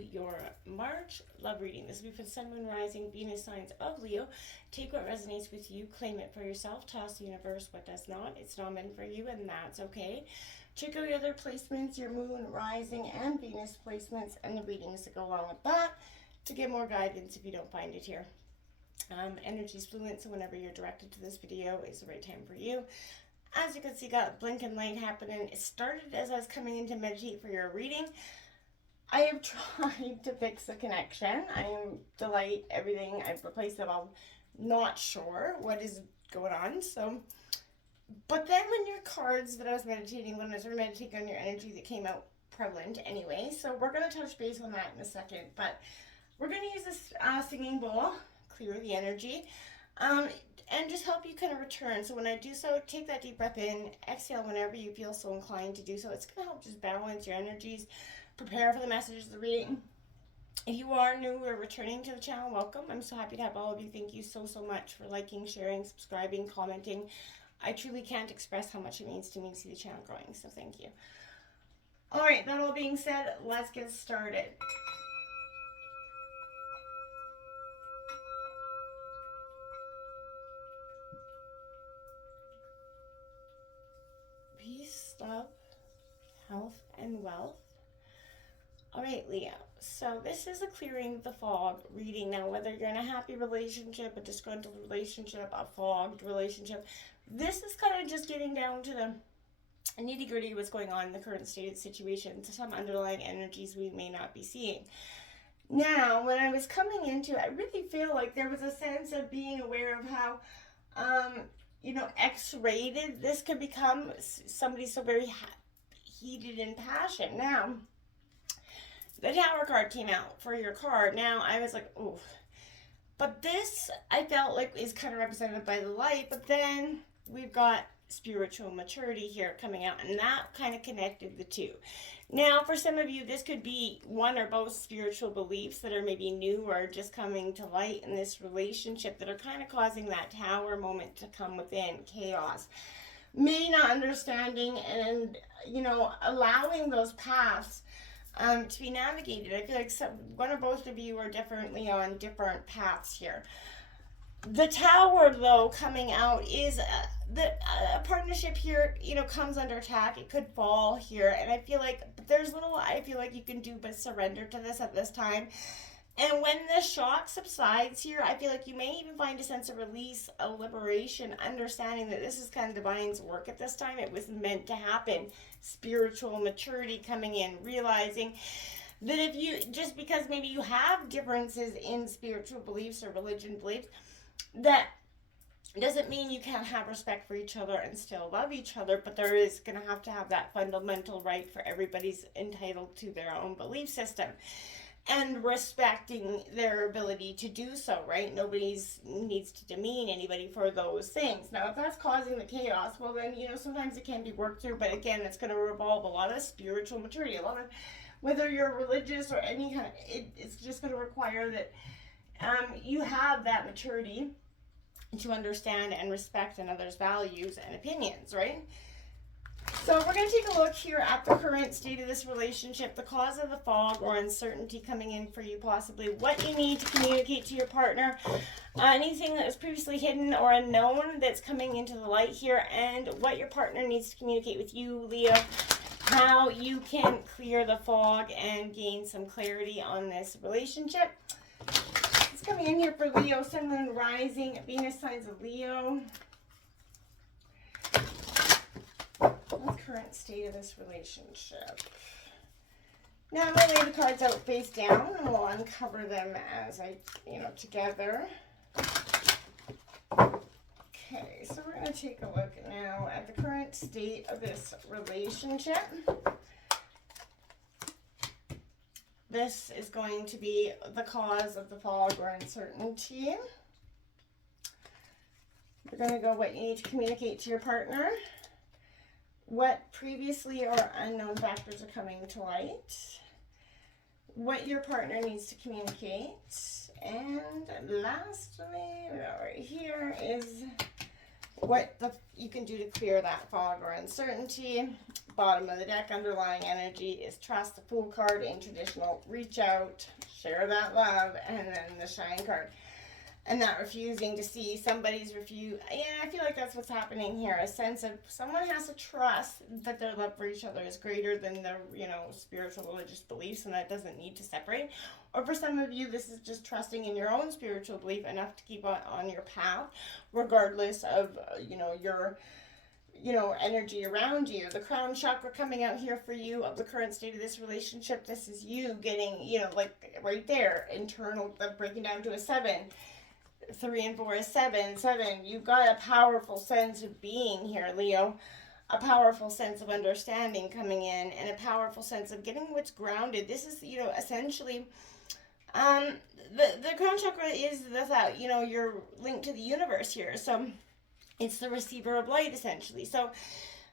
your March love reading. This will be for the Sun, Moon, Rising, Venus signs of Leo. Take what resonates with you, claim it for yourself, toss the universe what does not. It's not meant for you, and that's okay. Check out your other placements, your Moon, Rising, and Venus placements, and the readings that go along with that to get more guidance if you don't find it here. Energy is fluent, so whenever you're directed to this video is the right time for you. As you can see, got blinking light happening. It started as I was coming in to meditate for your reading. I have tried to fix the connection. I am delete everything. I've replaced it all. Not sure what is going on. So, but then when your cards that I was meditating, when I was meditating on your energy, that came out prevalent anyway. So we're going to touch base on that in a second. But we're going to use this singing bowl, clear the energy, and just help you kind of return. So when I do so, take that deep breath in, exhale whenever you feel so inclined to do so. It's going to help just balance your energies, prepare for the messages of the reading. If you are new or returning to the channel, welcome. I'm so happy to have all of you. Thank you so much for liking, sharing, subscribing, commenting. I truly can't express how much it means to me to see the channel growing, so thank you. All right, that all being said, let's get started. Peace, love, health, and wealth. All right, Leo. So this is a clearing the fog reading. Now, whether you're in a happy relationship, a disgruntled relationship, a fogged relationship, this is kind of just getting down to the nitty-gritty of what's going on in the current state of the situation, to some underlying energies we may not be seeing. Now, when I was coming into it, I really feel like there was a sense of being aware of how X-rated this could become. Somebody so very heated in passion. Now, the Tower card came out for your card. Now, I was like, ooh. But this, I felt like, is kind of represented by the light. But then we've got spiritual maturity here coming out. And that kind of connected the two. Now, for some of you, this could be one or both spiritual beliefs that are maybe new or just coming to light in this relationship that are kind of causing that Tower moment to come within. Chaos. Maybe not understanding and, allowing those paths to be navigated. I feel like one or both of you are definitely on different paths here. The Tower, though, coming out is a partnership here, comes under attack. It could fall here. And I feel like you can do but surrender to this at this time. And when the shock subsides here, I feel like you may even find a sense of release, a liberation, understanding that this is kind of divine's work at this time. It was meant to happen. Spiritual maturity coming in, realizing that if you, just because maybe you have differences in spiritual beliefs or religion beliefs, that doesn't mean you can't have respect for each other and still love each other, but there is going to have that fundamental right for everybody's entitled to their own belief system. And respecting their ability to do so, right? Nobody needs to demean anybody for those things. Now, if that's causing the chaos, well then, sometimes it can be worked through, but again, it's going to revolve a lot of spiritual maturity, a lot of, whether you're religious or any kind of, it's just going to require that you have that maturity to understand and respect another's values and opinions, right? So we're going to take a look here at the current state of this relationship, the cause of the fog or uncertainty coming in for you possibly, what you need to communicate to your partner, anything that was previously hidden or unknown that's coming into the light here, and what your partner needs to communicate with you, Leo, how you can clear the fog and gain some clarity on this relationship. It's coming in here for Leo, Sun, Moon, Rising, Venus signs of Leo. What's the current state of this relationship? Now I'm going to lay the cards out face down and we'll uncover them as together. Okay, so we're going to take a look now at the current state of this relationship. This is going to be the cause of the fog or uncertainty. We're going to go what you need to communicate to your partner, what previously or unknown factors are coming to light, what your partner needs to communicate, and lastly, right here is you can do to clear that fog or uncertainty. Bottom of the deck, underlying energy is trust, the Fool card in traditional, reach out, share that love, and then the Shine card. And not refusing to see somebody's refuse. Yeah, I feel like that's what's happening here. A sense of someone has to trust that their love for each other is greater than their, spiritual religious beliefs, and that doesn't need to separate. Or for some of you, this is just trusting in your own spiritual belief enough to keep on your path, regardless of, your energy around you. The crown chakra coming out here for you of the current state of this relationship. This is you getting, like right there, internal, breaking down to a 7. 3 and 4 is 7. 7, you've got a powerful sense of being here, Leo. A powerful sense of understanding coming in, and a powerful sense of getting what's grounded. This is, essentially, the crown chakra is you're linked to the universe here. So it's the receiver of light, essentially. So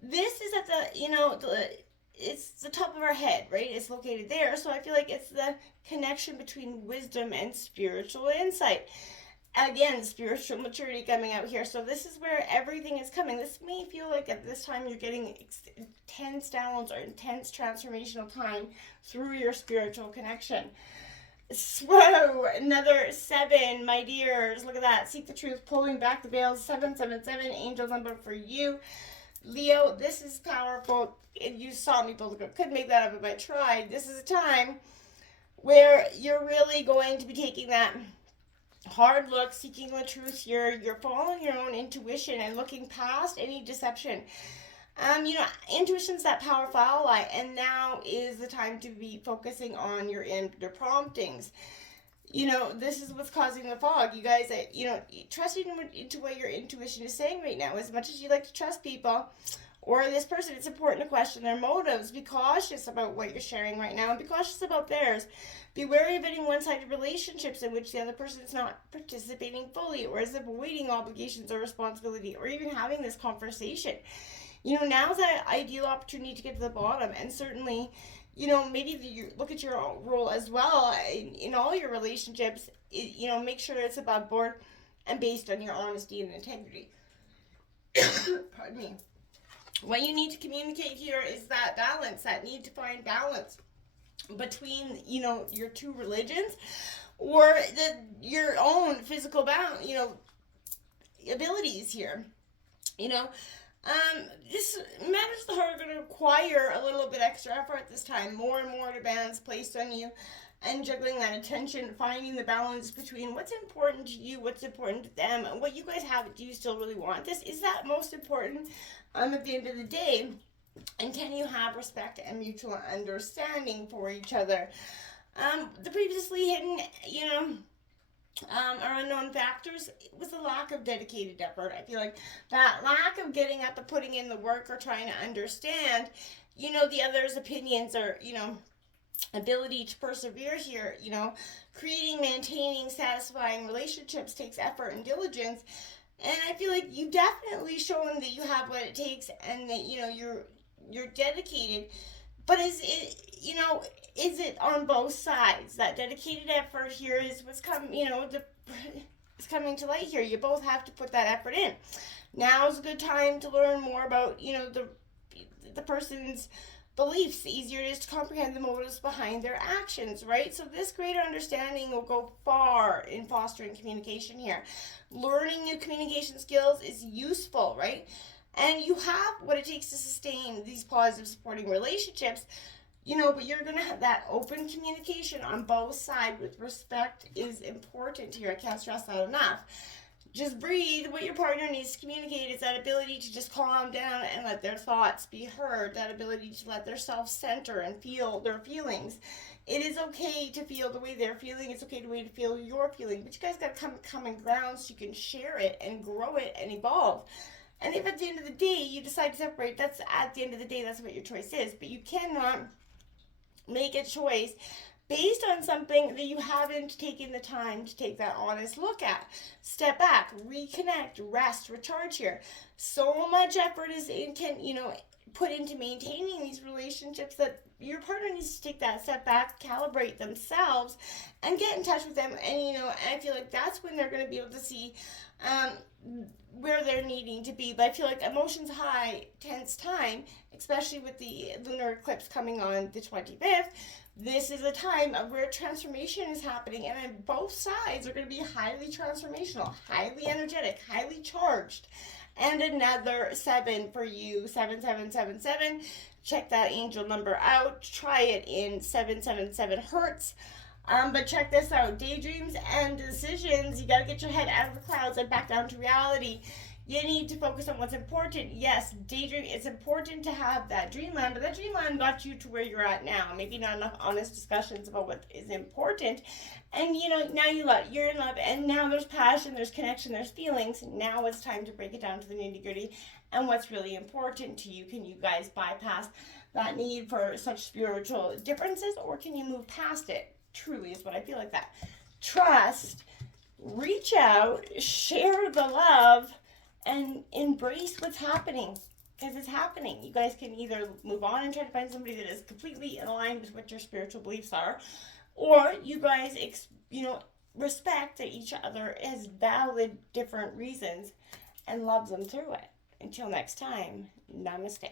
this is at it's the top of our head, right? It's located there. So I feel like it's the connection between wisdom and spiritual insight. Again, spiritual maturity coming out here. So this is where everything is coming. This may feel like at this time you're getting intense downloads or intense transformational time through your spiritual connection. So another 7, my dears. Look at that. Seek the truth, pulling back the veils. 777, angel number for you. Leo, this is powerful. You saw me build a couldn't make that up if I tried. This is a time where you're really going to be taking that hard look, seeking the truth here. You're following your own intuition and looking past any deception. Intuition's that powerful ally, and now is the time to be focusing on your inner promptings. This is what's causing the fog. You guys, trusting into what your intuition is saying right now. As much as you like to trust people or this person, it's important to question their motives. Be cautious about what you're sharing right now, and be cautious about theirs. Be wary of any one-sided relationships in which the other person is not participating fully, or is avoiding obligations or responsibility, or even having this conversation. Now's that ideal opportunity to get to the bottom. And certainly, maybe you look at your role as well in all your relationships. Make sure it's above board and based on your honesty and integrity. Pardon me. What you need to communicate here is that balance, that need to find balance between, your two religions, or your own physical abilities here. This matters the heart are going to require a little bit extra effort this time. More and more demands placed on you, and juggling that attention, finding the balance between what's important to you, what's important to them, and what you guys have. Do you still really want this? Is that most important at the end of the day? And can you have respect and mutual understanding for each other? The previously hidden, or unknown factors was a lack of dedicated effort. I feel like that lack of getting up and putting in the work or trying to understand, the other's opinions or, ability to persevere here, creating, maintaining, satisfying relationships takes effort and diligence. And I feel like you've definitely shown that you have what it takes, and that, you're dedicated. But is it on both sides? That dedicated effort here is what's coming, it's coming to light here. You both have to put that effort in. Now's a good time to learn more about, the person's beliefs. The easier it is to comprehend the motives behind their actions, right? So this greater understanding will go far in fostering communication here. Learning new communication skills is useful, right? And you have what it takes to sustain these positive supporting relationships, but you're going to have that open communication on both sides with respect is important here. I can't stress that enough. Just breathe. What your partner needs to communicate is that ability to just calm down and let their thoughts be heard, that ability to let their self-center and feel their feelings. It is okay to feel the way they're feeling. It's okay to feel your feeling, but you guys got to come common ground so you can share it and grow it and evolve. And if at the end of the day you decide to separate, that's what your choice is. But you cannot make a choice based on something that you haven't taken the time to take that honest look at. Step back, reconnect, rest, recharge here. So much effort is put into maintaining these relationships that your partner needs to take that step back, calibrate themselves, and get in touch with them. And and I feel like that's when they're going to be able to see where they're needing to be. But I feel like emotions high, tense time, especially with the lunar eclipse coming on the 25th. This is a time of where transformation is happening, and then both sides are going to be highly transformational, highly energetic, highly charged. And another 7 for you, 7777. Check that angel number out. Try it in 777 hertz. But check this out, daydreams and decisions. You got to get your head out of the clouds and back down to reality. You need to focus on what's important. Yes, daydream, it's important to have that dreamland, but that dreamland got you to where you're at now. Maybe not enough honest discussions about what is important. And now you're in love, and now there's passion, there's connection, there's feelings. Now it's time to break it down to the nitty gritty and what's really important to you. Can you guys bypass that need for such spiritual differences, or can you move past it? Truly is what I feel like that. Trust, reach out, share the love, and embrace what's happening, because it's happening. You guys can either move on and try to find somebody that is completely in line with what your spiritual beliefs are, or you guys respect that each other has valid different reasons and love them through it. Until next time, namaste.